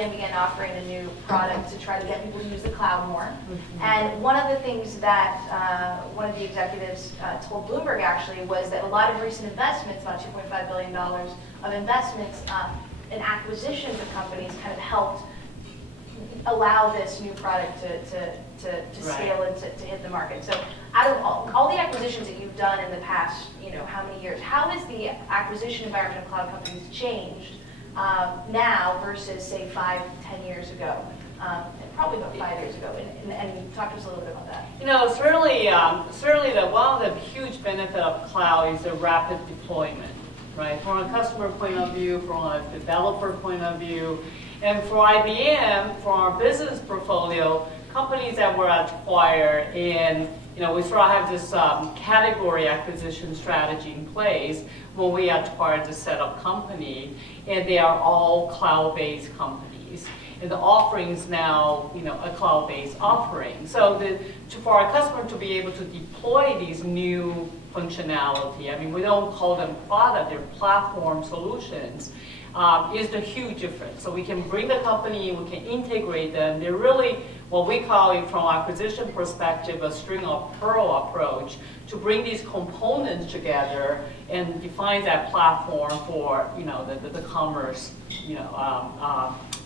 IBM began offering a new product to try to get people to use the cloud more. And one of the things that one of the executives told Bloomberg actually was that a lot of recent investments, about $2.5 billion of investments in acquisitions of companies, kind of helped allow this new product to scale and to hit the market. So out of all the acquisitions that you've done in the past, how many years, how has the acquisition environment of cloud companies changed now versus, say, 5, 10 years ago? Probably about 5 years ago. And talk to us a little bit about that. Certainly one of the huge benefits of cloud is the rapid deployment, right? From a customer point of view, from a developer point of view, and for IBM, for our business portfolio, companies that were acquired, and we sort of have this category acquisition strategy in place when we acquired the setup company, and they are all cloud-based companies. And the offerings now, a cloud-based offering. So for our customer to be able to deploy these new functionality, I mean, we don't call them product, they're platform solutions, is the huge difference. So we can bring the company, we can integrate them. They're really what we call it from acquisition perspective, a string of pearl approach to bring these components together and define that platform for the commerce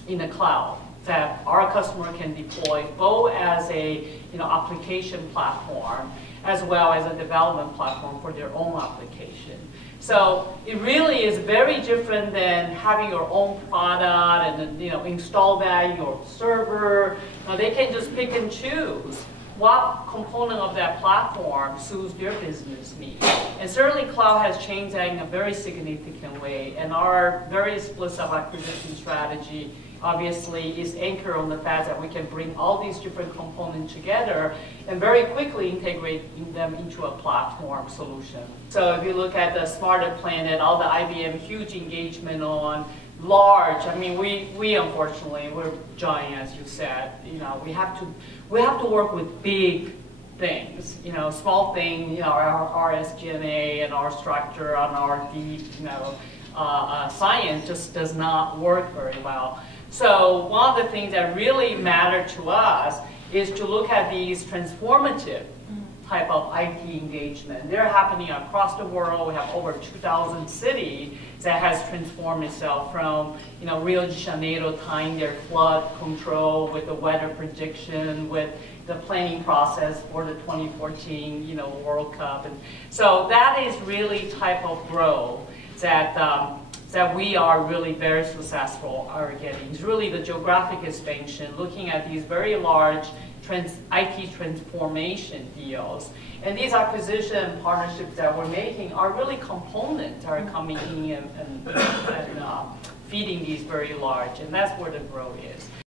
in the cloud that our customer can deploy both as a application platform as well as a development platform for their own application. So it really is very different than having your own product and then install that in your server. They can just pick and choose what component of that platform suits their business needs. And certainly cloud has changed that in a very significant way. And our very explicit acquisition strategy obviously is anchored on the fact that we can bring all these different components together and very quickly integrate them into a platform solution. So if you look at the Smarter Planet, all the IBM huge engagement on large, I mean, we unfortunately, we're giant, as you said. We have to work with big things. Small things, our SG&A and our structure and our deep, science just does not work very well. So one of the things that really matter to us is to look at these transformative type of IT engagement. They're happening across the world. We have over 2,000 cities that has transformed itself from Rio de Janeiro tying their flood control with the weather prediction, with the planning process for the 2014 World Cup. And so that is really type of growth that we are really very successful are getting. It's really the geographic expansion, looking at these very large IT transformation deals. And these acquisition partnerships that we're making are really components that are coming in and feeding these very large, and that's where the growth is.